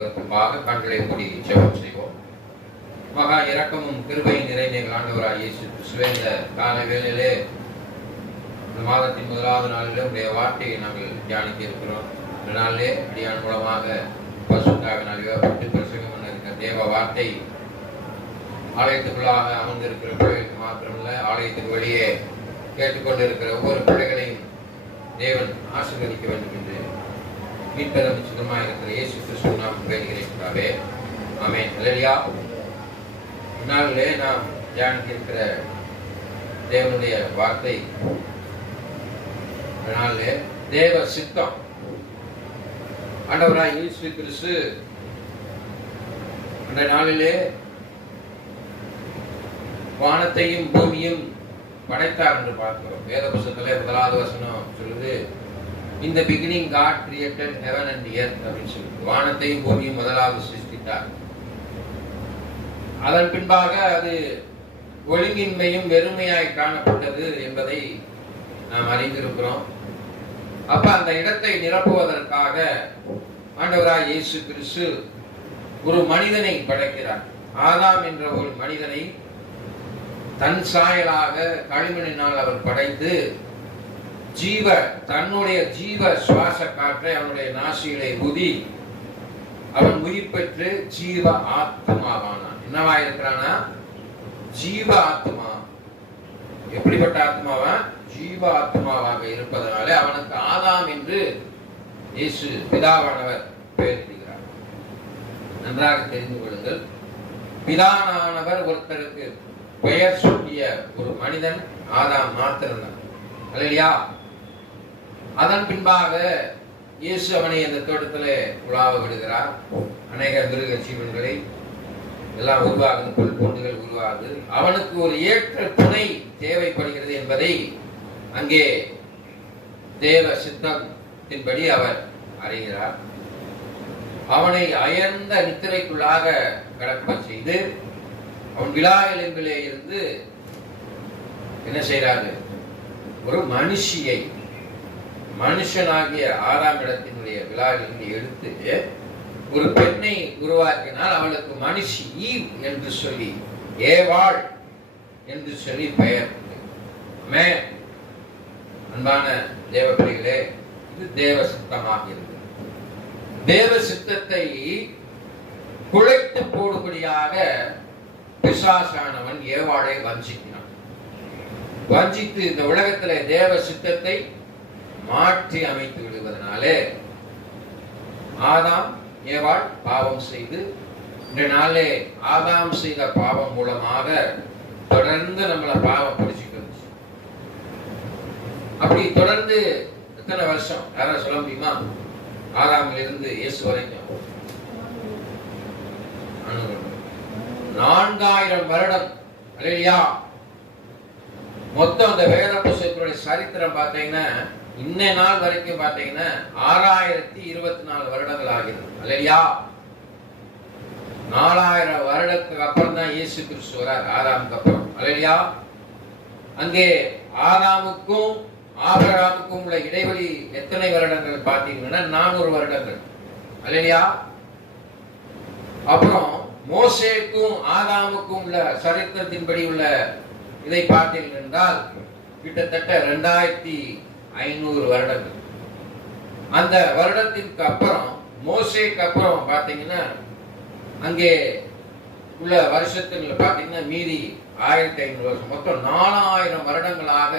முன்பாக கண்களை மூடி ஜெபம் செய்வோம். மகா இரக்கமும் கிருபையும் நிறைந்த எங்கள் ஆண்டவராகிய இயேசு கிறிஸ்துவே, இந்த காலை வேளையிலே இந்த மாதத்தின் முதலாவது நாளிலே உடைய வார்த்தையை நாங்கள் தியானிக்க இருக்கிறோம். இந்த நாளிலே அடியான் மூலமாக பரிசுத்தாவினால் ஏவப்பட்டு பிரசங்கம் பண்ண இருக்கிற தேவ வார்த்தை ஆலயத்துக்குள்ளாக அமர்ந்திருக்கிற பிள்ளைகளுக்கு மாத்திரமல்ல, ஆலயத்துக்கு வெளியே கேட்டுக்கொண்டு இருக்கிற ஒவ்வொரு பிள்ளைகளையும் தேவன் ஆசீர்வதிக்க வேண்டும் என்று மீட்பெரும் சுத்தமாக இருக்கிற இயேசு கிறிஸ்து நாம் வேண்டுகிறேன். ஆமென். அல்லேலூயா. இந்நாளிலே நாம் தியானிக்க இருக்கிற தேவனுடைய வார்த்தை நாளிலே தேவ சித்தம். ஆண்டவராய் இயேசு கிறிஸ்து அந்த நாளிலே வானத்தையும் பூமியும் படைத்தார் என்று பார்க்கிறோம். வேத புத்தகத்திலே முதலாவது வசனம் சொல்லுது, In the beginning God created heaven and the earth அப்படின்னு சொல்லி வானத்தையும் பூமியும் முதலாவது சிருஷ்டித்தார். அதன் பின்பாக அது ஒழுங்கின்மையும் வெறுமையாய் காணப்பட்டது என்பதை நாம் அறிந்திருக்கிறோம். அப்ப அந்த இடத்தை நிரப்புவதற்காக ஆண்டவராய் இயேசு கிறிஸ்து ஒரு மனிதனை படைக்கிறார். ஆதாம் என்ற ஒரு மனிதனை தன் சாயலாக களிமண்ணினால் அவர் படைத்து தன்னுடைய ஜீவ சுவாச காற்றை அவனுடைய நாசிகளை ஊதி அவன் உயிர் பெற்று ஜீவ ஆத்மாவானான். என்னவா இருக்கிறானா? ஜீவ ஆத்மா. எப்படிப்பட்ட ஆத்மாவா? ஜீவ ஆத்மாவாக இருப்பதனாலே அவனுக்கு ஆதாம் என்று இயேசு பிதாவானவர் பெயரிடுகிறார். நன்றாக தெரிந்து கொள்ளுங்கள். பிதாவானவர் ஒருத்தருக்கு பெயர் சூட்டிய ஒரு மனிதன் ஆதாம் மாத்திரம்தான். அல்லேலூயா. அதன் பின்பாக இயேசு அவனை அந்த தோட்டத்திலே உலாவ விடுகிறார். அநேக மிருக ஜீவன்களை எல்லாம் உருவாகுது, புல்பூண்டுகள் உருவாகுது. அவனுக்கு ஒரு ஏற்ற துணை தேவைப்படுகிறது என்பதை அங்கே தேவ சித்தத்தின்படி அவர் அறிகிறார். அவனை அயர்ந்த நித்திரைக்குள்ளாக கடக்க செய்து அவன் விழா எலும்பிலே இருந்து என்ன செய்கிறாரு? ஒரு மனுஷனாகிய ஆறாம் இடத்தினுடைய விழாவிலிருந்து எடுத்து ஒரு பெண்ணை உருவாக்கினால் அவளுக்கு மனுஷி ஈவ் என்று சொல்லி, ஏவாள் என்று சொல்லி பெயர். அன்பான தேவ பிள்ளைகளே, இது தேவ சித்தமாக இருந்தது. தேவ சித்தத்தை குழைத்து போடும்படியாக பிசாசானவன் ஏவாளை வஞ்சிக்கிறான். வஞ்சித்து இந்த உலகத்திலே தேவ சித்தத்தை மாற்றி அமைத்து விடுவதனாலே ஆதாம் ஏவாள் பாவம் செய்து, இந்த நாளே ஆதாம் செய்த பாவம் மூலமாக தொடர்ந்து நம்மளை பாவம் பிடிச்சிட்டு வந்துச்சு. அப்படி தொடர்ந்து எத்தனை வருஷம் யாரும் சொல்ல முடியுமா? ஆதாமில் இருந்து இயேசு வரைக்கும் 4000 வருடம். அல்லேலூயா. மொத்தம் அந்த வேத புத்தகத்தினுடைய சரித்திரம் பார்த்தீங்கன்னா இன்ன நாள் வரைக்கும் பார்த்தீங்கன்னா 6024 வருடங்கள் ஆகிறது. அல்லேலூயா. 4000 வருடத்துக்கு அப்புறம் தான் இயேசு கிறிஸ்து வரார், ஆதாமுக்கு அப்புறம். அல்லேலூயா. அங்கே ஆதாமுக்கும் ஆபிரகாமுக்கும் உள்ள இடைவெளி எத்தனை வருடங்கள் பார்த்தீங்கன்னா 400 வருடங்கள். அல்லேலூயா. அப்புறம் மோசேக்கும் ஆதாமுக்கும் உள்ள சரித்திரத்தின்படி உள்ள இதை பார்த்தீர்கள் என்றால் கிட்டத்தட்ட 2500 வருடங்கள். அந்த வருடத்திற்கு அப்புறம் மோசேக்கு அப்புறம் பார்த்தீங்கன்னா அங்கே உள்ள வருஷத்துல பார்த்தீங்கன்னா மீதி 1500 வருஷம். மொத்தம் 4000 வருடங்களாக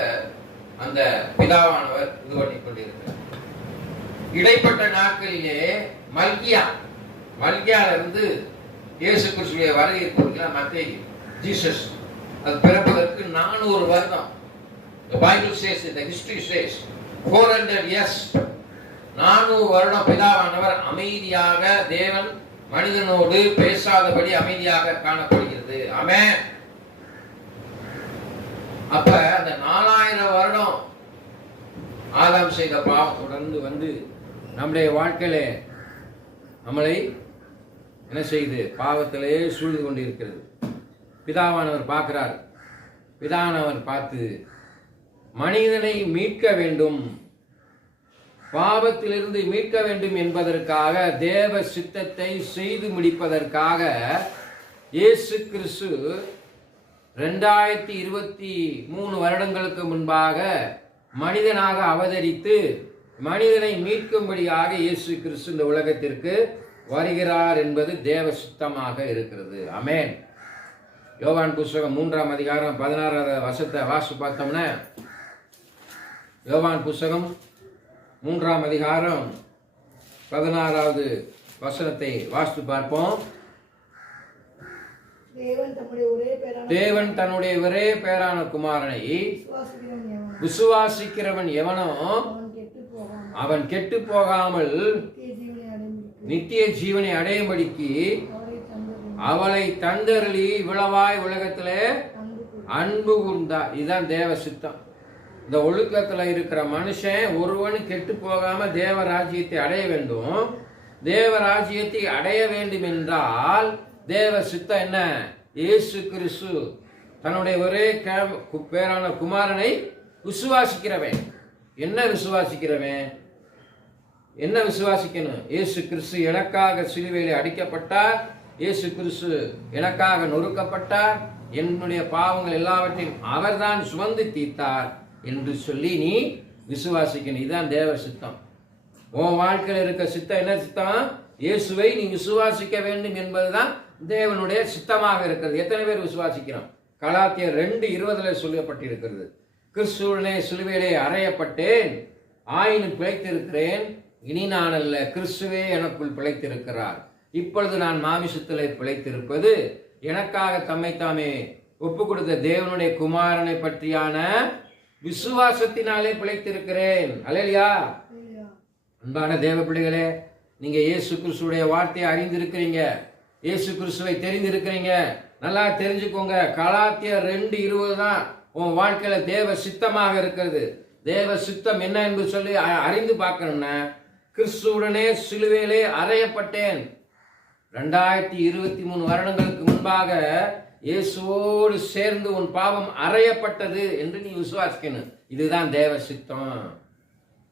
அந்த பிதாவானவர் இது பண்ணி கொண்டிருக்கிறார். இடைப்பட்ட நாட்களிலே மல்கியால இருந்து இயேசு கிறிஸ்துவின் வருகை கொடுக்கிறார். மத்தேயு ஜீசஸ் அது பிறப்பதற்கு 400 வருடம். The Bible says, the history says 400 years. 400 வருடம் பிதாவானவர் அமைதியாக, தேவன் மனிதனோடு பேசாதபடி அமைதியாக காணப்படுகிறது. ஆமென். அப்ப அந்த 4000 வருடம் ஆதாம் செய்த பாவம் தொடர்ந்து வந்து நம்முடைய வாழ்க்கையில நம்மளை என்ன செய்து பாவத்திலே சூழ்ந்து கொண்டிருக்கிறது. பிதாவானவர் பார்க்கிறார். பிதாவானவர் பார்த்து மனிதனை மீட்க வேண்டும், பாவத்திலிருந்து மீட்க வேண்டும் என்பதற்காக, தேவ சித்தத்தை செய்து முடிப்பதற்காக இயேசு கிறிஸ்து 2023 வருடங்களுக்கு முன்பாக மனிதனாக அவதரித்து மனிதனை மீட்கும்படியாக இயேசு கிறிஸ்து இந்த உலகத்திற்கு வருகிறார் என்பது தேவ சித்தமாக இருக்கிறது. ஆமென். யோவான் புஸ்தகம் 3ஆம் அதிகாரம் 16வது வசனத்தை வாசி பார்த்தோம்னா, யோவான் புஸ்தகம் 3ஆம் அதிகாரம் 16வது வசனத்தை வாசித்து பார்ப்போம். தேவன் தன்னுடைய ஒரே பேரான குமாரனை விசுவாசிக்கிறவன் எவனோ அவன் கெட்டு போகாமல் நித்திய ஜீவனை அடையும்படிக்கு அவளை தந்தருளி இவ்வளவாய் உலகத்திலே அன்பு கூர்ந்தார். இதுதான் தேவ சித்தம். இந்த ஒழுக்கத்துல இருக்கிற மனுஷன் ஒருவனு கெட்டு போகாம தேவ ராஜ்யத்தை அடைய வேண்டும். தேவ ராஜ்யத்தை அடைய வேண்டும் என்றால் தேவ சித்தம் என்ன? இயேசு கிறிஸ்து தன்னுடைய ஒரே பேரான குமாரனை விசுவாசிக்கிறவன். என்ன விசுவாசிக்கிறவன்? என்ன விசுவாசிக்கணும்? இயேசு கிறிஸ்து எனக்காக சிலுவையிலே அடிக்கப்பட்டார், இயேசு கிறிஸ்து எனக்காக நொறுக்கப்பட்டார், என்னுடைய பாவங்கள் எல்லாவற்றையும் அவர்தான் சுமந்து தீர்த்தார் என்று சொல்லி நீ விசுவாசிக்கணும். இதுதான் தேவ சித்தம். உன் வாழ்க்கையில் இருக்க சித்தம் என்ன சித்தம்? இயேசுவை நீ விசுவாசிக்க வேண்டும் என்பதுதான் தேவனுடைய சித்தமாக இருக்கிறது. எத்தனை பேர் விசுவாசிக்கிறோம்? கலாத்தியர் 2:20 சொல்லப்பட்டிருக்கிறது, கிறிஸ்துவனே சிலுவையிலே அறையப்பட்டேன், ஆயினும் பிழைத்திருக்கிறேன், இனி நான் அல்ல, கிறிஸ்துவே எனக்குள் பிழைத்திருக்கிறார். இப்பொழுது நான் மாமிசத்திலே பிழைத்திருப்பது எனக்காக தம்மை தாமே ஒப்பு கொடுத்த தேவனுடைய குமாரனை பற்றியான விசுவாசத்தினாலே பிழைத்திருக்கிறேன். அல்லேலூயா. அன்பான தேவ பிள்ளைகளே, நீங்க இயேசு கிறிஸ்துடைய வார்த்தையை அறிந்திருக்கிறீங்க, இயேசு கிறிஸ்துவை தெரிந்திருக்கிறீங்க. நல்லா தெரிஞ்சுக்கோங்க, கலாத்தியர் 2:20 தான் உன் வாழ்க்கையில தேவ சித்தமாக இருக்கிறது. தேவ சித்தம் என்ன என்று சொல்லி அறிந்து பார்க்கணும்னா, கிறிஸ்துவுடனே சிலுவையிலே அறையப்பட்டேன். 2023 வருடங்களுக்கு முன்பாக இயேசுவோடு சேர்ந்து உன் பாவம் அறையப்பட்டது என்று நீ விசுவாசிக்கணும். இதுதான் தேவ சித்தம்.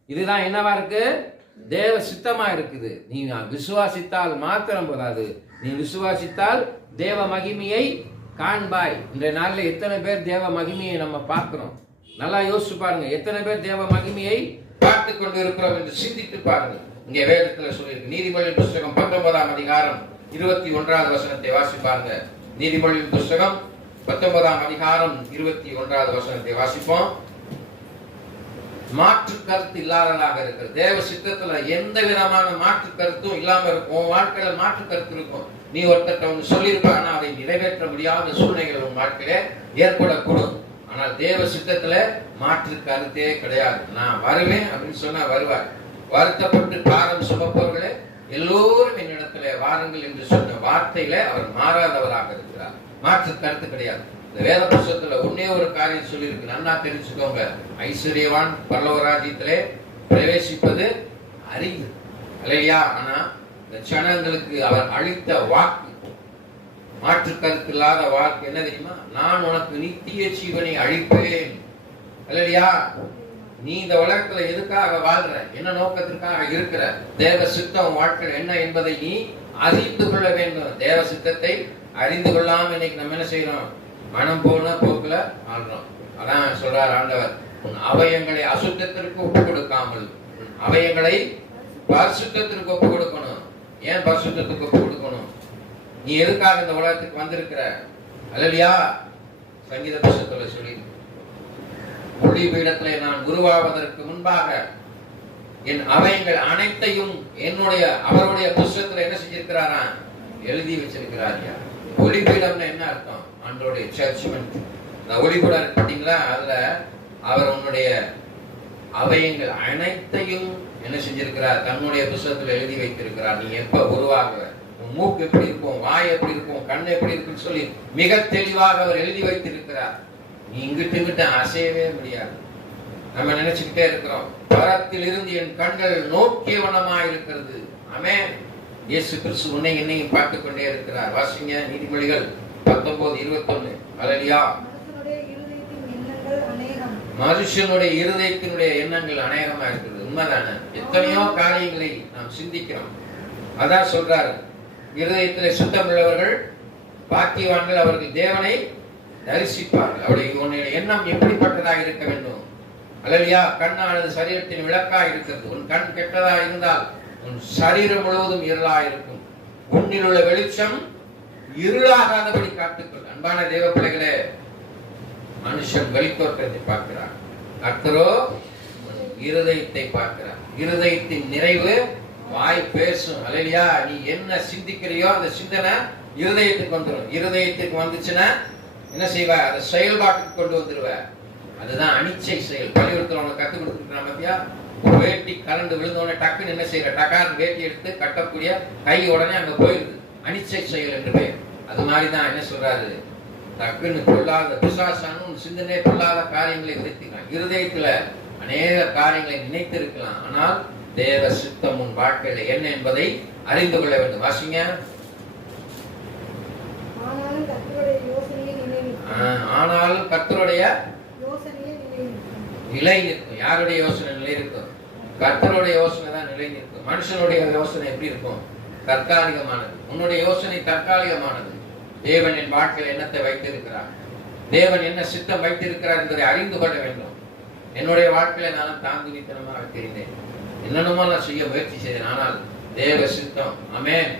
இதுதான் என்னவா இருக்கு? தேவ சித்தமா இருக்குது. நீ விசுவாசித்தால் மாத்திரம் போதாது, நீ விசுவாசித்தால் தேவ மகிமையை காண்பாய். இன்றைய நாளில் எத்தனை பேர் தேவ மகிமையை நம்ம பார்க்கிறோம்? நல்லா யோசிச்சு பாருங்க. எத்தனை பேர் தேவ மகிமையை பார்த்து கொண்டு இருக்கிறோம் என்று சிந்தித்து பாருங்க. இங்கே வேதத்தில் சொல்லியிருக்கு. நீதிமொழியின் புஸ்தகம் 19ஆம் அதிகாரம் 21வது வசனத்தை வாசிப்பாங்க. நீதிமொழியின் புஸ்தகம் 19ஆம் அதிகாரம் 21வது வசனத்தை வாசிப்போம். மாற்று கருத்து இல்லாததாக இருக்கிறது. தேவ சித்தத்துல எந்த விதமான மாற்று கருத்தும் இல்லாம இருக்கும். உன் வாழ்க்கையில மாற்று கருத்து இருக்கும். நீ ஒருத்தட்ட ஒன்று சொல்லியிருப்பாங்க, அதை நிறைவேற்ற முடியாத சூழ்நிலைகள் உன் வாழ்க்கையில ஏற்படக்கூடும். ஆனால் தேவ சித்தத்துல மாற்று கருத்தே கிடையாது. நான் வருவேன் அப்படின்னு சொன்னா வருவார். வருத்தப்பட்டு பாரம் சுமப்பவர்களே எல்லோரும் என்னிடத்துல வாருங்கள் என்று சொன்ன வார்த்தையில அவர் மாறாதவராக இருக்கிறார். மாற்று கருத்து கிடையாது. இந்த வேத புஸ்தகத்துல ஒன்னே ஒரு காரியம் சொல்லியிருக்கு, நன்னா தெரிஞ்சுக்கோங்க. ஐஸ்வர்யவான் பரலோக ராஜ்யத்திலே பிரவேசிப்பது அரிது. அல்லையா? ஆனா இந்த ஜனங்களுக்கு அவர் அளித்த வாக்கு, மாற்று கருத்து இல்லாத வாக்கு என்ன தெரியுமா? நான் உனக்கு நித்திய ஜீவனை அளிப்பேன். அல்லையா? நீ இந்த உலகத்துல எதுக்காக வாழ்ற, என்ன நோக்கத்திற்காக இருக்கிற, தேவ சித்தம் வாழ்க்கை என்ன என்பதை நீ அறிந்து கொள்ள வேண்டும். தேவ சித்தத்தை அறிந்து கொள்ளாம இன்னைக்கு நம்ம என்ன செய்யறோம்? மனம் போன போக்குல வாழ்றோம். அதான் சொல்றார் ஆண்டவர், உன் அவயங்களை அசுத்தத்திற்கு ஒப்பு கொடுக்காமல் அவயங்களை பரிசுத்தத்திற்கு ஒப்பு கொடுக்கணும். ஏன் பரிசுத்தத்துக்கு ஒப்பு கொடுக்கணும்? நீ எதுக்காக இந்த உலகத்துக்கு வந்திருக்கிற? அல்லையா? சங்கீத புஸ்தகத்துல சொல்லி, ஒளி பீடத்திலே நான் உருவாவதற்கு முன்பாக என் அவயங்கள் அனைத்தையும் அவருடைய புஸ்தகத்துல என்ன செஞ்சிருக்கிறாரா? எழுதி வச்சிருக்கிறாரியா. ஒளிபீடம்னு என்ன அர்த்தம்? ஆண்டவருடைய ஜட்ஜ்மென்ட். இந்த ஒளிபீடம் இருக்கு பாத்தீங்களா, அதுல அவர் உன்னுடைய அவயங்கள் அனைத்தையும் என்ன செஞ்சிருக்கிறார்? தன்னுடைய புஸ்தகத்துல எழுதி வைத்திருக்கிறார். நீ எப்ப உருவாகுற, உன் மூக்கு எப்படி இருக்கும், வாய் எப்படி இருக்கும், கண் எப்படி இருக்குன்னு சொல்லி மிக தெளிவாக அவர் எழுதி வைத்திருக்கிறார். நீ இங்கிட்டு அசையவே முடியாது. நம்ம நினைச்சுக்கிட்டே இருக்கிறோம், பரத்தில் இருந்து என் கண்கள் நோக்கியவனமா இருக்கிறது. ஆமென். இயேசு கிறிஸ்து உன்னை என்னையும் பார்த்துக் கொண்டே இருக்கிறார். வாசிங்க நீதிமொழிகள் 19:21. அல்லேலூயா. மனுஷனுடைய இருதயத்தினுடைய எண்ணங்கள் அநேகமா இருக்குது. உண்மைதானே? எத்தனையோ காரியங்களை நாம் சிந்திக்கிறோம். அதான் சொல்றாரு, இருதயத்திலே சுத்தம் உள்ளவர்கள் பாக்கியவான்கள், அவர்கள் தேவனை தரிசிப்பார்கள். உன்னுடைய எண்ணம் எப்படிப்பட்டதாக இருக்க வேண்டும்? அல்லையா? கண்ணானது சரீரத்தின் விளக்காய் இருக்கிறது. உன் கண் கெட்டதா இருந்தால் உன் சரீரம் முழுவதும் இருளா இருக்கும். உன்னில் உள்ள வெளிச்சம் இருளாகாதபடி காத்துக்கொள். அன்பான தேவ பிள்ளைகளே, மனுஷன் வெளித்தோற்றத்தை பார்க்கிறார், கர்த்தரோ இருதயத்தை பார்க்கிறார். இருதயத்தின் நிறைவு வாய் பேசும். அல்லையா? நீ என்ன சிந்திக்கிறியோ அந்த சிந்தனை இருதயத்துக்கு வந்துடும். இருதயத்துக்கு வந்துச்சுன்னா என்ன செய்வ? அதை செயல்பாட்டுக்கு கொண்டு வந்துருவ. அதுதான் அனிச்சை செயல். பள்ளிக்கூடத்தில் உனக்கு கற்றுக் கொடுத்துருக்கான் பத்தியா? வேட்டி கலந்து விழுந்தோடனே டக்குன்னு என்ன செய்யற? டக்கான்னு வேட்டி எடுத்து கட்டக்கூடிய கை உடனே அங்க போயிருது. அனிச்சை செயல் என்று பெயர். அது மாதிரிதான் என்ன சொல்றாரு? டக்குன்னு பொல்லாத பிசாசான சிந்தனை பொல்லாத காரியங்களை விதைத்துக்கலாம். இருதயத்துல அநேக காரியங்களை நினைத்திருக்கலாம். ஆனால் தேவ சித்தம் உன் வாழ்க்கையில என்ன என்பதை அறிந்து கொள்ள வேண்டும். வாசிங்க. ஆனாலும் கர்த்தருடைய நிலை நிற்கும். யாருடைய யோசனை நிலை இருக்கும்? கர்த்தருடைய யோசனை தான் நிலை நிற்கும். மனுஷனுடைய யோசனை எப்படி இருக்கும்? தற்காலிகமானது. உன்னுடைய யோசனை தற்காலிகமானது. தேவன் என் வாழ்க்கையில் என்னத்தை வைத்திருக்கிறார், தேவன் என்ன சித்தம் வைத்திருக்கிறார் என்பதை அறிந்து கொள்ள வேண்டும். என்னுடைய வாழ்க்கையில நான் தாங்குனித்தனமாக தெரிந்தேன், என்னென்னமோ நான் செய்ய முயற்சி செய்தேன். ஆனால் தேவ சித்தம் ஆமென்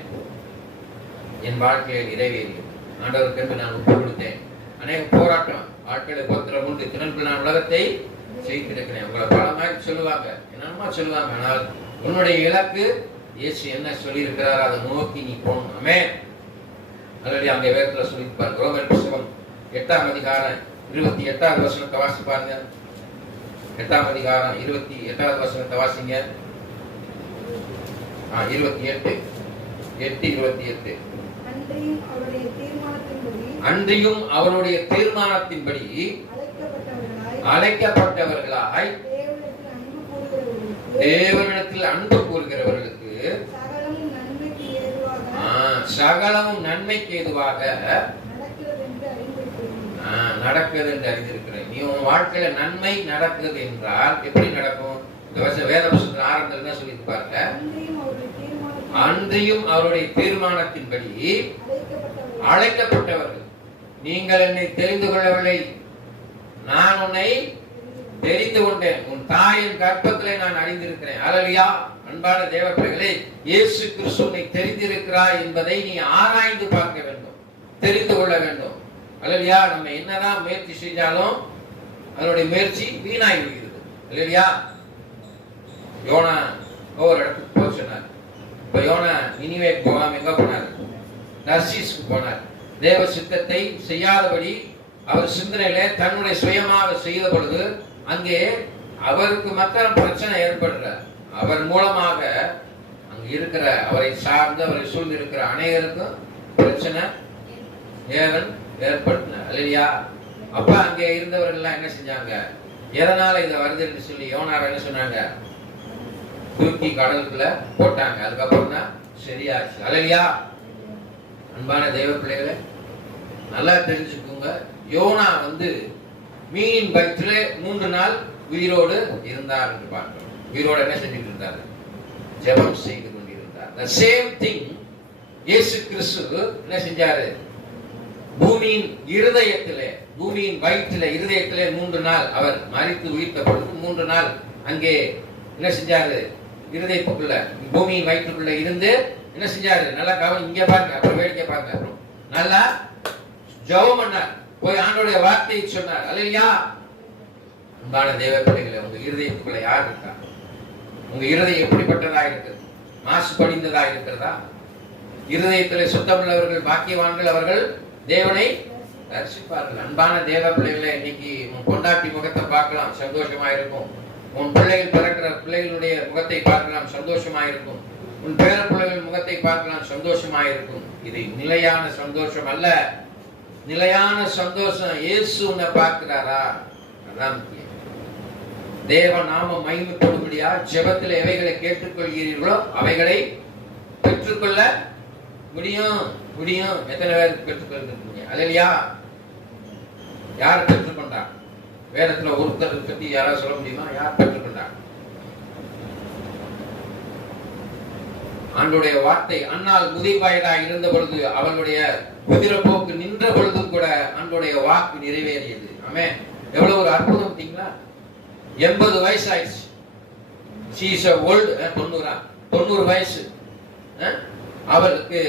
என் வாழ்க்கையில் நிறைவேறியது. ஆண்டவருக்கு என்று நான் ஒப்பு கொடுத்தேன். அநேக போராட்டம் வாழ்க்கையில கோத்திரம் உண்டு. திறன்பில் நான் உலகத்தை செய்திருக்கிறேன். உங்களை பல மாதிரி சொல்லுவாங்க, என்னென்னமா சொல்லுவாங்க. ஆனால் உன்னுடைய இலக்கு இயேசு என்ன சொல்லி இருக்கிறார் அதை நோக்கி நீ போகணும். ஆமென். அல்லது அங்கே வேதத்துல சொல்லியிருப்பார். ரோமர் புத்தகம் 8ஆம் அதிகாரம் 28வது வசனத்தை வாசிப்பாருங்க. 8ஆம் அதிகாரம் 28வது வசனத்தை வாசிங்க. 28 அன்றியும் அவருடைய தீர்மானத்தின்படி அழைக்கப்பட்டவர்களாய் தேவனிடத்தில் அன்பு கூறுகிறவர்களுக்கு சகலமும் நன்மைக்கு ஏதுவாக நடக்குது என்று அறிந்திருக்கிறேன். நீ உன் வாழ்க்கையில நன்மை நடக்குது என்றால் எப்படி நடக்கும்? வேத புத்தகத்தின் ஆரம்பத்தில் என்ன சொல்லியிருப்பாங்க? அன்றியும் அவருடைய தீர்மானத்தின்படி அழைக்கப்பட்டவர்கள். நீங்கள் என்னை தெரிந்து கொள்ளவில்லை, நான் உன்னை தெரிந்து கொண்டேன். உன் தாயின் கர்ப்பத்திலே நான் அறிந்திருக்கிறேன். அல்லேலூயா. அன்பான தேவ பிள்ளைகளே, இயேசு கிறிஸ்துவை தெரிந்திருக்கிறாய் என்பதை நீ ஆராய்ந்து பார்க்க வேண்டும், தெரிந்து கொள்ள வேண்டும். அல்லேலூயா. நம்ம என்னதான் முயற்சி செஞ்சாலும் அதனுடைய முயற்சி வீணாகி விடுகிறது. அல்லேலூயா. யோனா ஒரு இடத்துக்கு போக சொன்னார். இப்ப யோனா நினிவேக்கு போகாம எங்க போனார்? தர்ஷீஸ்க்கு போனார். தேவ சித்தத்தை செய்யாதபடி அவர் சிந்தனையில தன்னுடைய சுயமாக செய்த பொழுது அங்கே அவருக்கு மாத்திரம் பிரச்சனை ஏற்படுறார். அவர் மூலமாக அங்க இருக்கிற அவரை சார்ந்து அவரை சூழ்ந்து இருக்கிற அனைவருக்கும் பிரச்சனை ஏற்படுத்தினார். இல்லையா? அப்ப அங்கே இருந்தவர்கள் எல்லாம் என்ன செஞ்சாங்க? எதனால இதை வருது என்று சொல்லி யோனாவை என்ன சொன்னாங்க? தூக்கி கடலுக்குள்ள போட்டாங்க. அதுக்கப்புறம் தான் சரியாச்சு. அல்லையா? அன்பான தெய்வ பிள்ளைகளை நல்லா தெரிஞ்சுக்கோங்க. யோனா மீனின் வயிற்றிலே 3 நாள் உயிரோடு இருந்தார் என்று பார்க்கிறோம். உயிரோடு என்ன செஞ்சுட்டு இருந்தார்? ஜெபம் செய்து கொண்டிருந்தார். the same thing இயேசு கிறிஸ்து என்ன செஞ்சாரு? பூமியின் இருதயத்திலே, பூமியின் வயிற்றிலே, இருதயத்திலே 3 நாள் அவர் மரித்து உயிர்த்த பொழுது 3 நாள் அங்கே என்ன செஞ்சாரு? இருதயத்துக்குள்ள, பூமியின் வயிற்றுக்குள்ள இருந்து என்ன செஞ்சாரு? நல்லா கவனம், இங்க பாருங்க, அப்புறம் வேடிக்கை பாருங்க. நல்லா ஜெபம் பண்ணார், போய் ஆண்டவருடைய வார்த்தையை சொன்னார். அல்லேலூயா. அன்பான தேவ பிள்ளைகளே, உங்க இருதயத்துக்குள்ள யார் இருக்கா? உங்க இருதயம் எப்படிப்பட்டதா இருக்குது? மாசு படிந்ததா இருக்கிறதா? இருதயத்திலே சுத்தமுள்ளவர்கள் பாக்கியவான்கள், அவர்கள் தேவனை தரிசிப்பார்கள். அன்பான தேவ பிள்ளைகளை, இன்னைக்கு உன் பொண்டாட்டி முகத்தை பார்க்கலாம், சந்தோஷமா இருக்கும். உன் பிள்ளைகள் பிறக்கிற பிள்ளைகளுடைய முகத்தை பார்க்கலாம், சந்தோஷமா இருக்கும். உன் பேர பிள்ளைகள் முகத்தை பார்க்கலாம், சந்தோஷமா இருக்கும். இது நிலையான சந்தோஷம் அல்ல. நிலையான சந்தோஷம் இயேசு உன்னை பார்க்கிறாரா? அதான் முக்கியம். தேவ நாம மகிமைப்படும்படியா ஜெபத்தில் எவைகளை கேட்டுக்கொள்கிறீர்களோ அவைகளை பெற்றுக்கொள்ள முடியும். எத்தனை பேர் பெற்றுக்கொள்கிறீங்க? அல்லேலூயா. யார் பெற்றுக்கொண்டார்? வேதத்துல ஒருத்தர் பத்தி யாராவது சொல்ல முடியுமா? யார் பெற்றுக்கொண்டார்? ஆண்டுடைய வார்த்தை அன்னால் முதிர்வயதாய் இருந்த பொழுது அவளுடைய குதிரைப்போக்கு நின்ற பொழுதும் கூட ஆண்டுடைய வாக்கு நிறைவேறியது. ஆமென். எவ்வளவு ஒரு அற்புதம் பார்த்தீங்களா? 80 வயசு ஆயிடுச்சு. she is old. 90 வயசு. அவருக்கு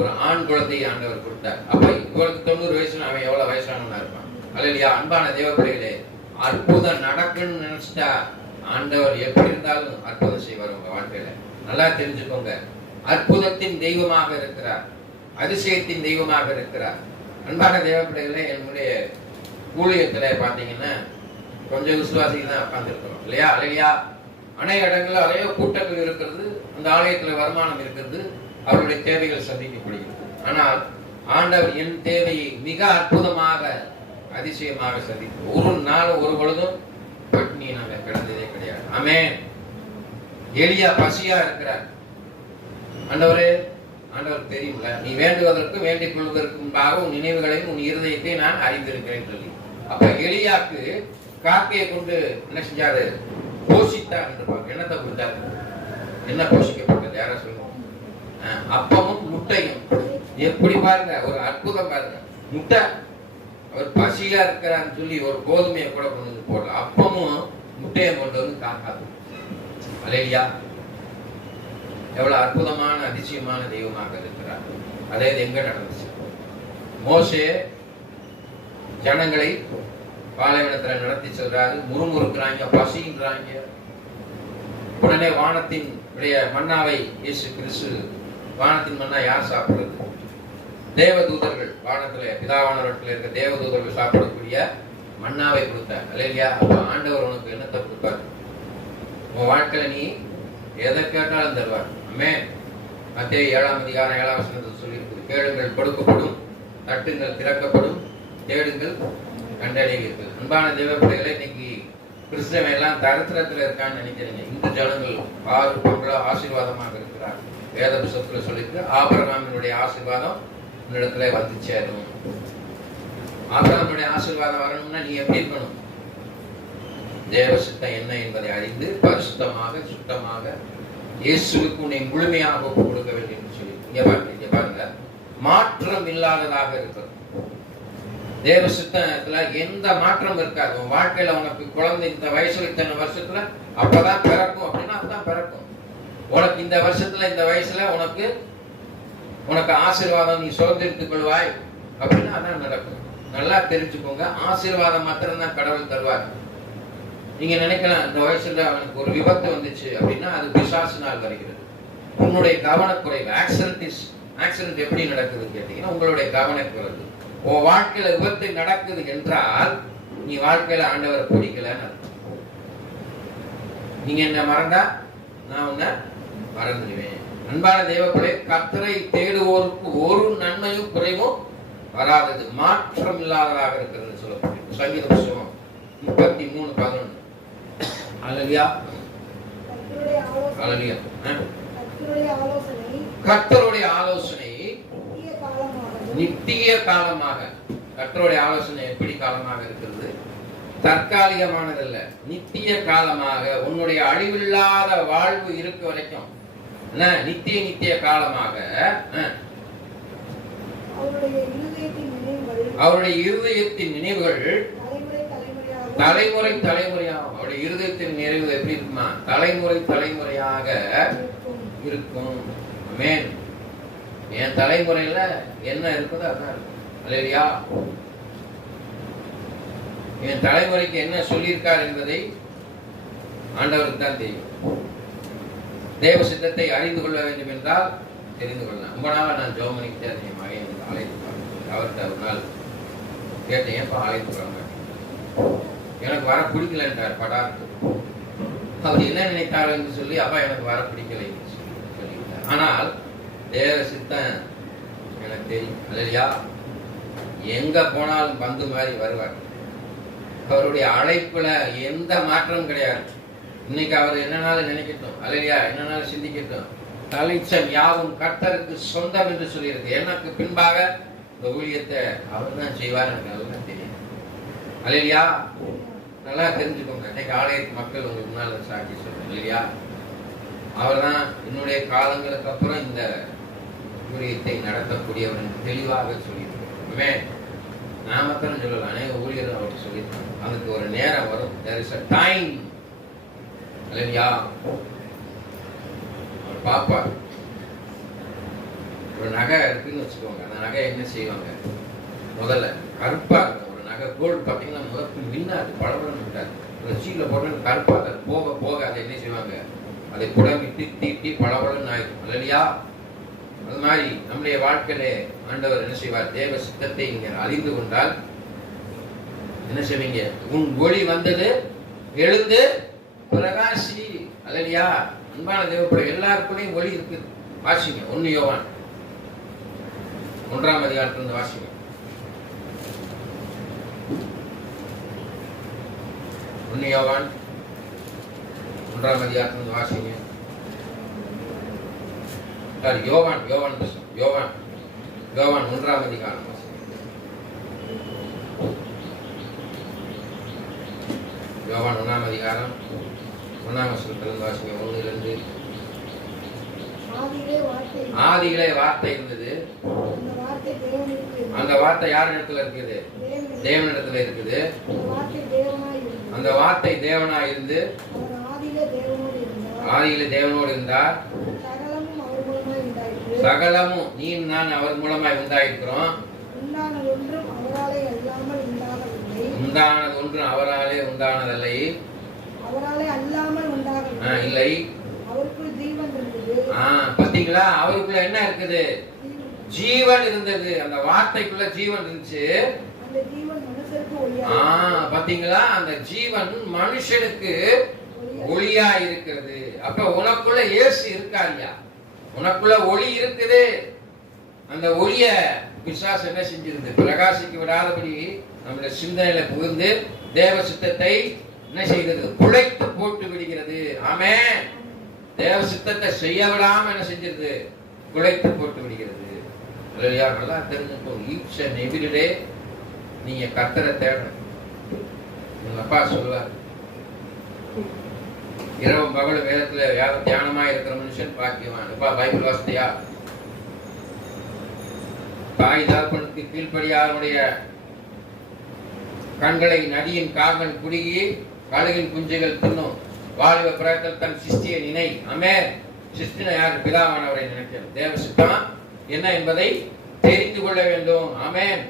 ஒரு ஆண் குழந்தையை ஆண்டவர் கொடுத்தார். அப்ப இவருக்கு 90 வயசுல அவன் எவ்வளவு வயசானவனா இருப்பான்? அல்லேலூயா. அன்பான தேவப்பிள்ளைகளே, அற்புதம் நடக்குன்னு நினைச்சிட்டா ஆண்டவர் எப்படி இருந்தாலும் அற்புதம் செய்வார் உங்க வாழ்க்கையில. நல்லா தெரிஞ்சுக்கோங்க. அற்புதத்தின் தெய்வமாக இருக்கிறார், அதிசயத்தின் தெய்வமாக இருக்கிறார். அன்பான தேவப்பிள்ளைகளே, என்னுடைய ஊழியத்துல பாத்தீங்கன்னா கொஞ்சம் விசுவாசிக்கு தான் உட்கார்ந்துருக்கிறோம் இல்லையா? அல்லையா? அநேக இடங்கள்ல நிறைய கூட்டங்கள் இருக்கிறது, அந்த ஆலயத்துல வருமானம் இருக்கிறது, அவருடைய தேவைகள் சந்திக்கப்படுகிறது. ஆனால் ஆண்டவர் என் தேவையை மிக அற்புதமாக அதிசயமாக சந்தித்து ஒரு நாள் ஒரு பொழுதும் பட்னி நாங்க கிடந்ததே கிடையாது. ஆமென். எலியா பசியா இருக்கிறார். ஆண்டவரே, ஆண்டவர் தெரியும்ல, நீ வேண்டுவதற்கும் வேண்டிக் கொள்வதற்கு முன்பாக உன் நினைவுகளையும் உன் இருதயத்தை நான் அறிந்திருக்கிறேன் சொல்லி. அப்ப எலியாக்கு காக்கையை கொண்டு என்ன செஞ்சாரு? போஷித்தார் என்று பார்க்க. என்னத்தை கொடுத்தாரு? என்ன போஷிக்கப்பட்டது? யாரா சொல்லுவோம்? அப்பமும் முட்டையும். எப்படி பாருங்க, ஒரு அற்புதம் பாருங்க. முட்டை, அவர் பசியா இருக்கிறான்னு சொல்லி ஒரு கோதுமையை கூட கொண்டு வந்து போடல, அப்பமும் முட்டையை கொண்டு வந்து காக்காது. அல்லேலூயா. எவ்வளவு அற்புதமான அதிசயமான தெய்வமாக இருக்கிறார். அதே எங்க நடந்துச்சு? மோசே ஜனங்களை பாலைவனத்துல நடத்தி செல்றாரு. முறுமுறுக்கிறாங்க, பசின்றாங்க. உடனே வானத்தின் மன்னாவை இயேசு கிறிஸ்து, வானத்தின் மன்னா யார் சாப்பிடுறது? தேவதூதர்கள், வானத்துல பிதாவானவர்கள் இருக்க தேவதூதர்கள் சாப்பிடக்கூடிய மன்னாவை கொடுத்தார். அல்லேலூயா. அப்ப ஆண்டவர் உனக்கு என்னத்தை கொடுப்பார்? உன் வாழ்க்கையில நீ எதை கேட்டாலும் தருவார். ஆமென். மத்தேயு 7ஆம் அதிகாரம் 7ஆம் வசனத்தில் சொல்லியிருக்குது, கேளுங்கள் கொடுக்கப்படும், தட்டுங்கள் திறக்கப்படும், தேடுங்கள் கண்டடைவீர்கள். அன்பான தேவப்பிள்ளைகளே, இன்னைக்கு கிறிஸ்தவன் எல்லாம் தரித்திரத்துல இருக்கான்னு நினைக்கிறீங்க. இந்த ஜனங்கள் 6 பங்களா ஆசீர்வாதமாக இருக்கிறார். வேத புத்தகத்துல சொல்லிட்டு ஆபிரகாமினுடைய ஆசீர்வாதம் இடத்துல வந்து சேரும். ஆபிரகாமுடைய ஆசீர்வாதம் வரணும்னா நீ எப்படி இருக்கணும்? தேவ சித்தம் என்ன என்பதை அறிந்து பரிசுத்தமாக சுத்தமாக இயேசுவுக்கு உன்னை முழுமையாக ஒப்புக் கொடுக்க வேண்டும் என்று சொல்லி. இங்க பாருங்க, மாற்றம் இல்லாததாக இருக்கிறது. தேவ சித்தத்துல எந்த மாற்றம் இருக்காது. உன் வாழ்க்கையில உனக்கு குழந்தை இந்த வயசுல இத்தனை வருஷத்துல அப்பதான் பிறக்கும் அப்படின்னா அப்பதான் பிறக்கும். உனக்கு இந்த வருஷத்துல இந்த வயசுல உனக்கு ஆசீர்வாதம் நீ சுதந்திரித்துக் கொள்வாய் அப்படின்னா அதான் நடக்கும். நல்லா தெரிஞ்சுக்கோங்க, ஆசீர்வாதம் மாத்திரம்தான் கடவுள் தருவார். நீங்க நினைக்கலாம் இந்த வயசுல அவனுக்கு ஒரு விபத்து வந்துச்சு அப்படின்னா அது பிசாசினால் வருகிறது. உன்னுடைய கவனக்குறைவு. ஆக்சிடென்ட் எப்படி நடக்குது கேட்டீங்கன்னா உங்களுடைய கவனக்குறைவு. உன் வாழ்க்கையில விபத்து நடக்குது என்றால் நீ வாழ்க்கையில ஆண்டவரை பிடிக்கலன்னு அர்த்தம். நீங்க என்ன மறந்தா நான் உன்னை மறந்துடுவேன். அன்பான தேவப்பிள்ளையே, கர்த்தரை தேடுவோருக்கு ஒரு நன்மையும் குறைவும் வராதது, மாற்றம் இல்லாததாக இருக்கிறது சொல்லப்பட்டிருக்கு. சங்கீத புத்தகம் 33:11. அல்லேலூயா. அல்லேலூயா. கர்த்தருடைய ஆலோசனை நித்திய காலமாக. கர்த்தருடைய ஆலோசனை எப்படி காலமாக இருக்கிறது? தற்காலிகமானதல்ல, நித்திய காலமாக. உன்னுடைய அழிவில்லாத வாழ்வு இருக்க வரைக்கும் நித்திய காலமாக. அவருடைய இருதயத்தின் நினைவுகள் தலைமுறை தலைமுறையாகும். அவருடைய இருதயத்தின் நிறைவு எப்படி இருக்குமா? தலைமுறை தலைமுறையாக இருக்கும். ஆமென். என் தலைமுறையில என்ன இருக்குதோ அதான் இருக்கும். அல்லேலூயா. என் தலைமுறைக்கு என்ன சொல்லியிருக்கார் என்பதை ஆண்டவருக்கு தான் தெரியும். தேவ சித்தத்தை அறிந்து கொள்ள வேண்டும் என்றால் தெரிந்து கொள்ளலாம். ரொம்ப நாள் நான் ஜோமனிக்கிட்டே என் மகன் அழைத்து அவர்கிட்ட ஒரு நாள் கேட்டேன், ஏன்ப்பா அழைத்து வர மாட்டேன், எனக்கு வர பிடிக்கலன்றார் படார்த்து. அவர் என்ன நினைத்தார் என்று சொல்லி, அப்பா எனக்கு வர பிடிக்கலை சொல்லிட்டார். ஆனால் தேவ சித்தம் எனக்கு தெரியும். அல்லேலூயா. எங்க போனாலும் பந்து மாதிரி வருவார். அவருடைய அழைப்புல எந்த மாற்றமும் கிடையாது. இன்னைக்கு அவர் என்னன்னாலும் நினைக்கட்டும், அல்லேலூயா, என்னன்னாலும் சிந்திக்கட்டும். தலைச்சம் யாவும் கர்த்தருக்கு சொந்தம் என்று சொல்லியிருக்கு. எனக்கு பின்பாக இந்த ஊழியத்தை அவர் தான் செய்வார், எனக்கு நல்லா தெரியும். அல்லேலூயா. நல்லா தெரிஞ்சுக்கோங்க. இன்னைக்கு ஆலயத்து மக்கள் உங்களுக்கு முன்னால் சாட்சி சொல்றேன். இல்லையா? அவர்தான் என்னுடைய காலங்களுக்கு அப்புறம் இந்த ஊழியத்தை நடத்தக்கூடியவன் தெளிவாக சொல்லியிருக்கேன். நான் மாத்திரம் சொல்லல, அநேக ஊழியர் அவருக்கு சொல்லியிருக்காங்க. அதுக்கு ஒரு நேரம் வரும். there is a time. அல்லேலூயா. அவர் பாப்பார். ஒரு நகை இருக்குன்னு வச்சுக்கோங்க. அந்த நகை என்ன செய்வாங்க? முதல்ல கருப்பா இருக்கும் ஒரு நகை. கோல்டு பார்த்தீங்கன்னா முதல் மின்னாது, பளபளன்னு விட்டாது. ஒரு சீல போட்டு கருப்பா போக போக அதை என்ன செய்வாங்க? அதை புடமிட்டு தீட்டி பளபளன்னு ஆயிடும். அல்லேலூயா. அது மாதிரி நம்முடைய வாழ்க்கையிலே ஆண்டவர் என்ன செய்வார்? தேவ சித்தத்தை நீங்கள் அறிந்து கொண்டால் என்ன செய்வீங்க? உன் ஒளி வந்தது, எழுந்து பிரகாசி. அல்லேலூயா. அன்பான தேவப்பிள்ளை, எல்லாருக்குள்ளேயும் ஒளி இருக்கு. வாசிங்க 1 யோவான் 1ஆம் அதிகாரத்திலிருந்து வாசிங்க. 1 யோவான் 1ஆம் அதிகாரத்திலிருந்து வாசிங்க. யோவான் 1ஆம் அதிகாரம். யோவான் 1ஆம் அதிகாரம் 1ஆம் வசனத்திலிருந்து வாசிங்க. 1-2. ஆதியிலே வார்த்தை இருந்தது. அந்த வார்த்தை யார் இடத்துல இருக்குது? தேவனிடத்துல இருக்குது. அந்த வார்த்தை தேவனாய் இருந்து ஆதியிலே தேவனோடு இருந்தார். சகலமும் நீ நான் அவர் மூலமாய் உண்டாயிருக்கிறோம். உண்டானது ஒன்றும் அவராலே உண்டானதில்லை. இல்லை. பாத்தீங்களா? அவருக்குள்ள என்ன இருக்குது? ஜீவன் இருந்தது. அந்த வார்த்தைக்குள்ள ஜீவன் இருந்துச்சு. பாத்தீங்களா? அந்த ஜீவன் மனுஷனுக்கு ஒளியா இருக்கிறது. அப்ப உனக்குள்ள இயேசு இருக்காருயா. உனக்குள்ள ஒளி இருக்குது. அந்த ஒளிய பிசாசு என்ன செஞ்சிருந்து? பிரகாசிக்க விடாதபடி நம்முடைய சிந்தனையில புகுந்து தேவ சித்தத்தை என்ன செய்கிறது? குலைத்து போட்டு விடுகிறது. ஆமென். தேவ சித்தத்தை செய்ய விடாம என்ன செஞ்சிருது? குலைத்து போட்டு விடுகிறது. நல்லா தெரிஞ்சுக்கணும். ஈச் அண்ட் எவ்ரி டே நீங்க கர்த்தரை தேடணும். உங்க அப்பா சொல்லுவார், இரவும் பகலும் வேதத்துல தியானமா இருக்கிற மனுஷன் பாக்கியவான். அப்பா பைபிள் வாசித்தியா? தாய் தகப்பனுக்கு கீழ்ப்படியாருடைய கண்களை நதியின் காகன் குடுகி கழுகின் குஞ்சைகள் தின்னும். வாலிப பிறத்தல் தன் சிஷ்டியை நினை. ஆமென். சிஷ்டினை யார்? பிதாவானவரை நினைக்கிறது. தேவ சித்தம் என்ன என்பதை தெரிந்து கொள்ள வேண்டும். ஆமென்.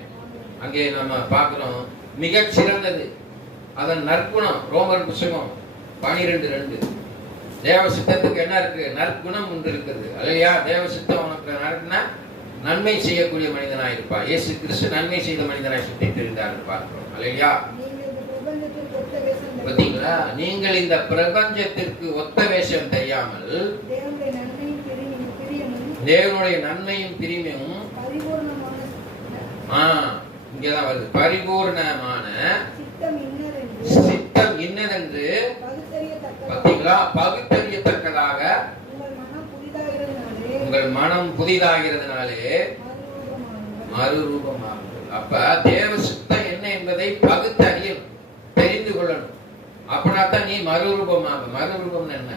அங்கே நம்ம பார்க்கிறோம், மிகச் சிறந்தது அதன் நற்குணம். ரோமர் புத்தகம் 12:2. தேவ சித்தத்துக்கு என்ன இருக்கு? நற்குணம் ஒன்று இருக்குது. அல்லையா? தேவ சித்தம் உனக்கு நடக்குன்னா நன்மை செய்யக்கூடிய மனிதனாய் இருப்பார். இயேசு கிறிஸ்து நன்மை செய்த மனிதனாய் சுத்தி தெரிந்தார் பார்க்கிறோம். அல்லையா? பார்த்தீங்களா? நீங்கள் இந்த பிரபஞ்சத்திற்கு ஒத்த வேஷம் தெரியாமல் தேவனுடைய நன்மையும் பிரிமையும் இங்கதான் வருது. பரிபூர்ணமான சித்தம் இன்னதென்று பார்த்தீங்களா? பகுத்தறியத்தக்கதாக உங்கள் மனம் புதிதாகிறதுனாலே மறுரூபமாகும். அப்ப தேவ சித்தம் என்ன என்பதை பகுத்தறியணும், தெரிந்து கொள்ளணும். அப்படின்னாத்தான் நீ மறுரூபமாக. மறுரூபம் என்ன?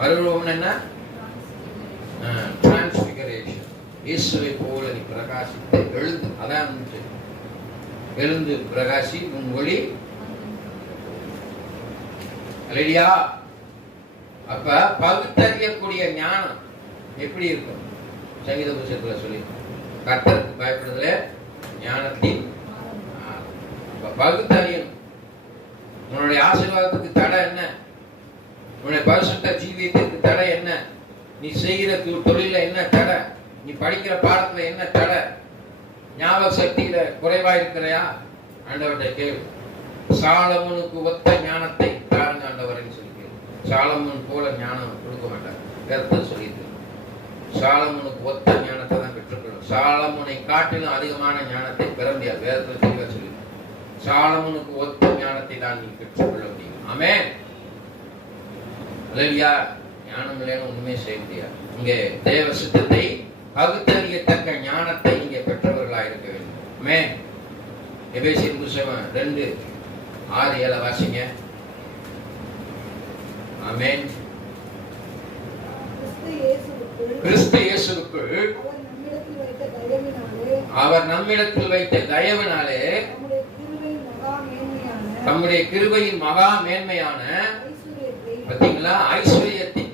மறுரூபம் என்ன? டிரான்ஸ்பிகரேஷன். இயேசுவை போல நீ பிரகாசித்து எழுந்து. அதான் எழுந்து பிரகாசி, உன் ஒளி. அல்லேலூயா. அப்ப பகுத்தறியக்கூடிய ஞானம் எப்படி இருக்கும்? சங்கீத புத்தகத்துல சொல்லி கர்த்தருக்கு பயப்படுதலே ஞானத்தின். பகுத்தறியணும். உன்னுடைய ஆசீர்வாதத்துக்கு தடை என்ன? உன்னுடைய பரிசுத்த ஜீவியத்திற்கு தடை என்ன? நீ செய்கிற தொழில என்ன தடை? நீ படிக்கிற பாடத்துல என்ன தடை? ஞாபக சக்தியில குறைவா இருக்கிறையா? ஆண்டவர்கிட்ட கேளு. சாலமோனுக்கு ஒத்த ஞானத்தை தாருங்க ஆண்டவர்னு சொல்லி கேளு. சாலமோன் போல ஞானம் கொடுக்க மாட்டார். வேற சொல்லிட்டு சாலமோனுக்கு ஒத்த ஞானத்தை தான் பெற்றுக்கணும். சாலமோனை காட்டிலும் அதிகமான ஞானத்தை பெற முடியாது. வேதத்துல தெளிவா சொல்லி சாலமோனுக்கு ஒத்த ஞானத்தை தான் நீ பெற்றுக்கொள்ள முடியும். ஆமென். அல்லேலூயா. ஞானம் இல்லைன்னு ஒண்ணுமே செய்ய முடியாது. இங்கே தேவ சித்தத்தை பகுத்தறியத்தக்க ஞானத்தை இங்கே பெற்றவர்களாக இருக்க வேண்டும். ஆமென். எபேசியர் புத்தகம் 2:6-7 வாசிங்க. ஆமென். கிறிஸ்து இயேசுவுக்குள் அவர் நம்மிடத்தில் வைத்த தயவினாலே தம்முடைய கிருபையின் மகா மேன்மையான பாத்தீங்களா ஐஸ்வர்யத்தை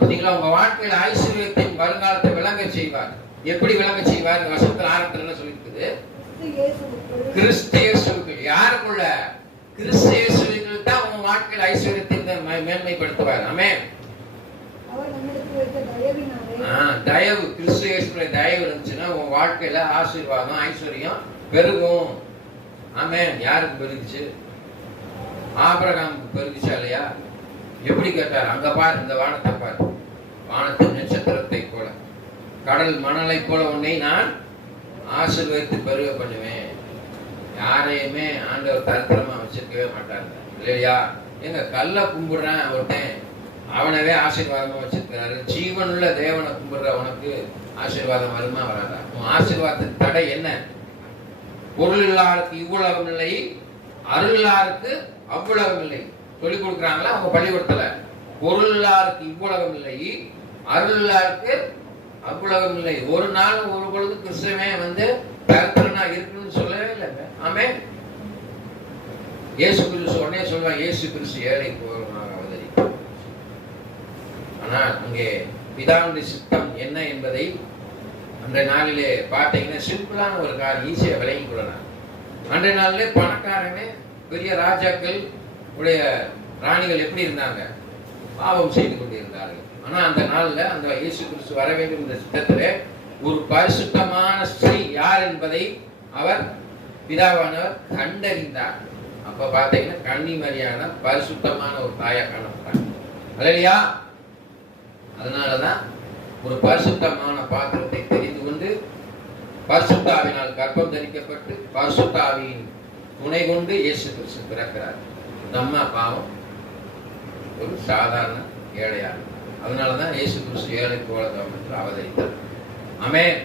பாத்தீங்களா உங்க வாழ்க்கையில ஐஸ்வர்யத்தின் வருங்காலத்தை விளங்க செய்வார். எப்படி விளங்க செய்வார்? வசனத்தில் ஆரம்பத்தில் என்ன சொல்லிருக்குது? கிறிஸ்து இயேசுவுக்குள். யாருக்குள்ள? கிறிஸ்து இயேசுவுக்குள் தான் உங்க வாழ்க்கையில ஐஸ்வர்யத்தை மேன்மைப்படுத்துவார். ஆமென். தயவு, கிறிஸ்து இயேசுவுடைய தயவு இருந்துச்சுன்னா உங்க வாழ்க்கையில ஆசீர்வாதம் ஐஸ்வர்யம் பெருகும். ஆமென். யாருக்கு பெருகுச்சு? ஆபிரகாமுக்கு பெருகுச்சா இல்லையா? எப்படி கேட்டார்? அங்க பார், இந்த வானத்தை பார், வானத்தின் நட்சத்திரத்தை போல கடல் மணலை போல உன்னை நான் ஆசீர்வதித்து பெருக பண்ணுவேன். யாரையுமே ஆண்டவர் தரித்திரமா வச்சிருக்கவே மாட்டாங்க இல்லையா? எங்க கல்ல கும்பிடுறேன் ஒருத்தன், அவனவே ஆசீர்வாதமா வச்சிருக்கிறாரு. ஜீவனுள்ள தேவனை கும்பிடுற உனக்கு ஆசீர்வாதம் வருமா வராதா? உன் ஆசீர்வாதத்தின் தடை என்ன? பொருள் இல்லாருக்கு இவ்வுலகம் இல்லை, அருள் இல்லாருக்கு அவ்வுலகம் இல்லை. சொல்லிக் கொடுக்குறாங்களா அவங்க பள்ளிக்கூடத்துல? பொருள் இல்லாருக்கு இவ்வுலகம் இல்லை, அருள் இல்லாருக்கு அவ்வுலகம் இல்லை. ஒரு நாள் ஒரு பொழுது கிறிஸ்தவன் தரித்திரனா இருக்குன்னு சொல்லவே இல்லைங்க. ஆமென். இயேசு கிறிஸ்து உடனே சொல்லுவாங்க, இயேசு கிறிஸ்து ஏழை போகமாக அவதரிப்பார். ஆனால் அங்கே பிதாவுடைய சித்தம் என்ன என்பதை அன்றைய நாளிலே பார்த்தீங்கன்னா சிம்பிளான ஒரு காரியம், ஈஸியா விளங்கி கொள்ளலாம். அன்றைய நாளிலே பணக்காரனே பெரிய ராஜாக்கள் உடைய ராணிகள் எப்படி இருந்தாங்க? பாவம் செய்து கொண்டிருந்தார்கள். ஆனா அந்த நாள்ல அந்த இயேசு கிறிஸ்து வர வேண்டும் என்ற சித்தத்திலே ஒரு பரிசுத்தமான ஸ்திரீ யார் என்பதை அவர் பிதாவானவர் கண்டறிந்தார். அப்ப பாத்தீங்கன்னா கன்னிமரியான பரிசுத்தமான ஒரு தாயா காணப்பட்டாங்க. அல்லேலூயா. அதனாலதான் ஒரு பரிசுத்தமான பாத்திரத்தை தெரிந்து கொண்டு பரிசுத்த ஆவியினால் கர்ப்பம் தரிக்கப்பட்டு பரிசுத்த ஆவியின் துணை கொண்டு இயேசு கிறிஸ்து பிறக்கிறார். நம்ம பாவம் ஒரு சாதாரண ஏழையான, அதனாலதான் இயேசு கிறிஸ்து ஏழை போல தோற்றத்தில் அவதரித்தார். ஆமென்.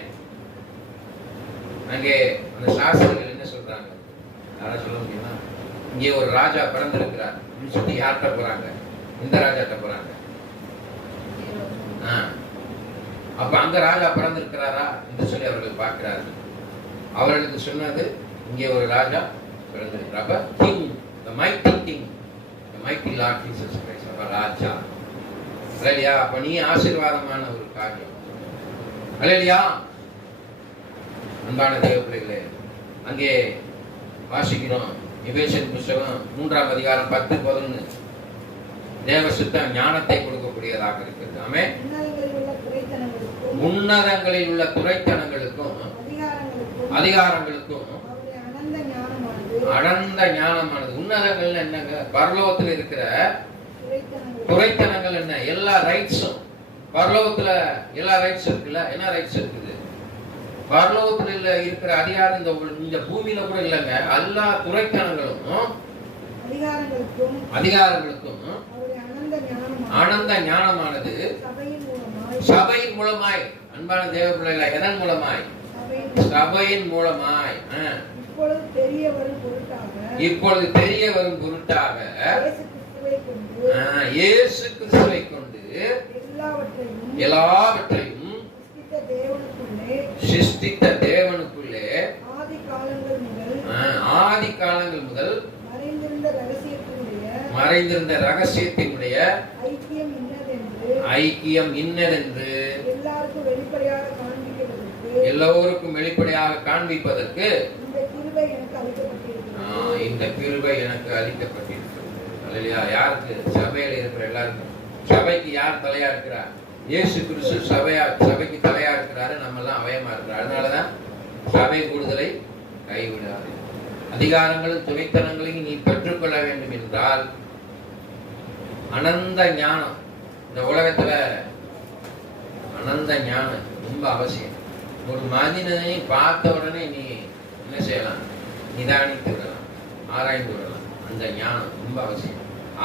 அங்கே அந்த சாஸ்திரங்கள் என்ன சொல்றாங்க? யாரா சொல்ல முடியுமா? இங்கே ஒரு ராஜா பிறந்திருக்கிறார். சுத்தி யார்கிட்ட போறாங்க? இந்த ராஜாட்ட போறாங்க. அப்ப அந்த ராஜா பிறந்திருக்கிறாரா என்று சொல்லி அவர்கள் பார்க்கிறார்கள். அவர்களுக்கு சொன்னது இங்கே ஒரு ராஜா பிறந்திருக்கிறார். அப்ப king, the mighty king, the mighty Lord Jesus Christ, அப்ப ராஜா. அல்லேலூயா. அப்ப நீ ஆசீர்வாதமான ஒரு காரியம். அல்லேலூயா. அன்பான தேவ பிள்ளைகளே, அங்கே வாசிக்கிறோம் எபேசியர் புத்தகம் 3ஆம் அதிகாரம் 10-11. தேவ சித்தம் ஞானத்தை கொடுக்கக்கூடியதாக இருக்கிறது. ஆமென். உன்னதங்களில் உள்ள துரைத்தனங்களுக்கும் அதிகாரங்களுக்கும் அடர்ந்த ஞானமானது. உன்னதங்கள் என்னங்க? பரலோகத்தில் இருக்கிற துரைத்தனங்கள் என்ன? எல்லா ரைட்ஸும் பரலோகத்துல எல்லா ரைட்ஸ் இருக்குல்ல. என்ன ரைட்ஸ் இருக்குது? பரலோகத்துல இருக்கிற அதிகாரம் இந்த பூமியில கூட இல்லைங்க. எல்லா துரைத்தனங்களும் அதிகாரங்களுக்கும் ஆனந்த ஞானமானது சபையின் மூலமாய். அன்பான தேவ பிள்ளைகளா, எதன் மூலமாய்? சபையின் மூலமாய். இப்பொழுது தெரிய வரும் பொருட்டாக இயேசு கிறிஸ்துவை கொண்டு எல்லாவற்றையும் சிருஷ்டித்த தேவனுக்குள்ளே ஆதி காலங்கள் முதல் மறைந்திருந்த ரகசியத்தினுடைய ஐக்கியம் இன்னதென்று எல்லோருக்கும் வெளிப்படையாக காண்பிப்பதற்கு இந்த கிருபை எனக்கு அளிக்கப்பட்டிருக்கிறது. அல்லேலூயா. யாருக்கு? சபையில் இருக்கிற எல்லாருக்கும். சபைக்கு யார் தலையா இருக்கிறார்? இயேசு கிறிஸ்து சபைக்கு தலையா இருக்கிறாரு. நம்ம எல்லாம் அவயமா இருக்கிறார். அதனாலதான் சபை கூடுதலை கைவிடாது. அதிகாரங்களும் துணைத்தனங்களையும் நீ பெற்றுக்கொள்ள வேண்டும் என்றால் அனந்த ஞானம். இந்த உலகத்துல அனந்த ஞானம் ரொம்ப அவசியம். ஒரு மனிதனை பார்த்த உடனே நீ என்ன செய்யலாம்? நிதானித்து விடலாம், ஆராய்ந்து விடலாம். அந்த ஞானம் ரொம்ப அவசியம்.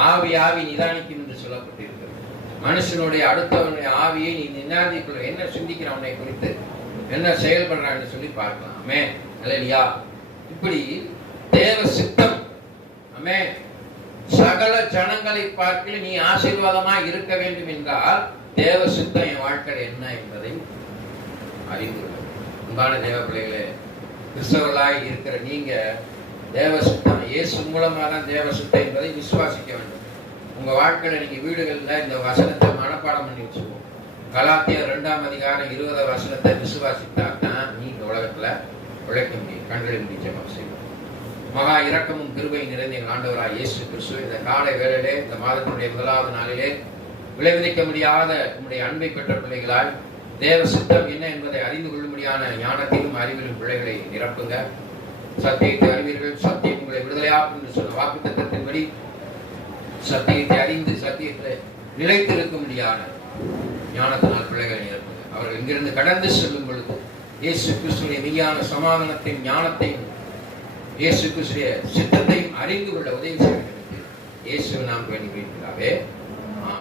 ஆவி நிதானிக்கும் என்று சொல்லப்பட்டிருக்கிறது. மனுஷனுடைய அடுத்தவனுடைய ஆவியை நீ நிதானித்துள்ள, என்ன சிந்திக்கிற அவனை குறித்து, என்ன செயல்படுறான்னு சொல்லி பார்க்கலாம். அல்லேலூயா. இப்படி தேவ சித்தம் ஆமென். சகல ஜனங்களை பார்க்க நீ ஆசீர்வாதமாய் இருக்க வேண்டும் என்றால் தேவ சித்தம் என் வாழ்க்கையில் என்ன என்பதை அறிந்து கொள்ள. அன்பான தேவ பிள்ளைகளே, கிறிஸ்தவர்களாய் இருக்கிற நீங்க தேவ சித்தம் இயேசு மூலமாக தான் தேவ சித்தம் என்பதை விசுவாசிக்க வேண்டும். உங்க வாழ்க்கையில நீங்க வீடுகளில் இந்த வசனத்தை மனப்பாடம் பண்ணி வச்சுக்கோங்க. கலாத்தியர் 2:20 வசனத்தை விசுவாசித்தால் தான் நீ இந்த உலகத்துல உழைக்க முடியும். கண்களை மூடி ஜெபம் செய்வோம். மகா இரக்கமும் கிருபை நிறைந்த எங்கள் ஆண்டவராய் இயேசு கிறிஸ்து, இந்த காலை வேளையிலே, இந்த மாதத்தினுடைய முதலாவது நாளிலே விளைவிக்க முடியாத உங்களுடைய அன்பை பெற்ற பிள்ளைகளால் தேவ சித்தம் என்ன என்பதை அறிந்து கொள்ளும்படியான ஞானத்திலும் அறிவிலும் பிள்ளைகளை நிரப்புங்க. சத்தியத்தை அறிவீர்கள், சத்தியம் உங்களை விடுதலையாக்கும் என்று சொன்ன வாக்கு தத்தத்தின்படி சத்தியத்தை அறிந்து சத்தியத்தை நிலைத்திருக்க முடியாத ஞானத்தினால் பிள்ளைகளை நிரப்புங்க. அவர்கள் இங்கிருந்து கடந்து செல்லும் பொழுது இயேசு கிறிஸ்துவின் மெய்யான சமாதானத்தையும் ஞானத்தையும் இயேசு கிறிஸ்துவின் சித்தத்தையும் அறிந்து கொள்ள உதவி செய்ய வேண்டும். இயேசு நாம் வேண்டி